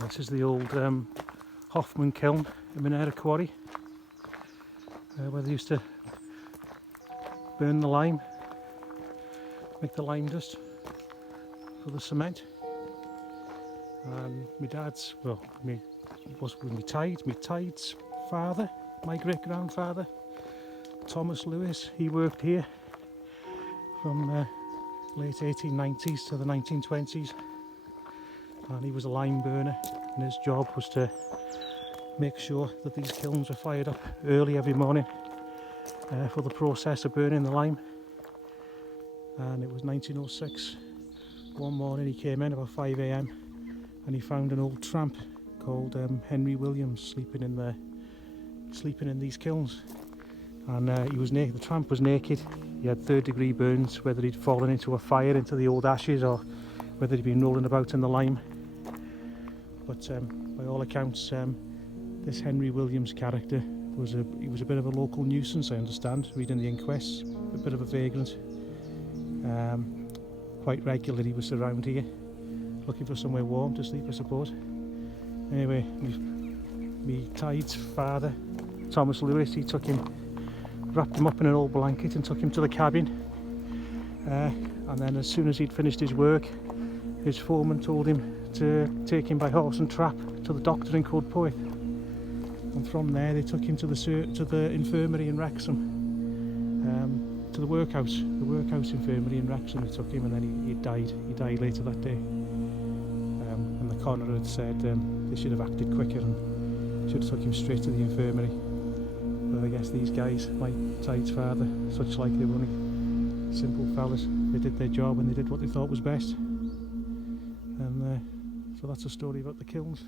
This is the old Hoffman kiln in Monera Quarry, where they used to burn the lime, make the lime dust for the cement. And my dad's, well, my tide's father, my great grandfather, Thomas Lewis, he worked here from late 1890s to the 1920s, and he was a lime burner, and his job was to make sure that these kilns were fired up early every morning for the process of burning the lime. And it was 1906. One morning he came in about 5 AM and he found an old tramp called Henry Williams sleeping in these kilns. And he was naked. The tramp was naked. He had third-degree burns, whether he'd fallen into a fire, into the old ashes, or whether he'd been rolling about in the lime. But by all accounts, this Henry Williams character was a bit of a local nuisance, I understand, reading the inquests, a bit of a vagrant. Quite regularly he was around here, looking for somewhere warm to sleep, I suppose. Anyway, me Tide's father, Thomas Lewis, he took him, wrapped him up in an old blanket and took him to the cabin. And then as soon as he'd finished his work, his foreman told him to take him by horse and trap to the doctor in Coedpoeth. And from there they took him to the infirmary in Wrexham, to the workhouse infirmary in Wrexham. They took him, and then he died later that day. And the coroner had said they should have acted quicker and should have took him straight to the infirmary. But I guess these guys, like Tide's father, such like they were only simple fellas, they did their job and they did what they thought was best. And so that's a story about the kilns.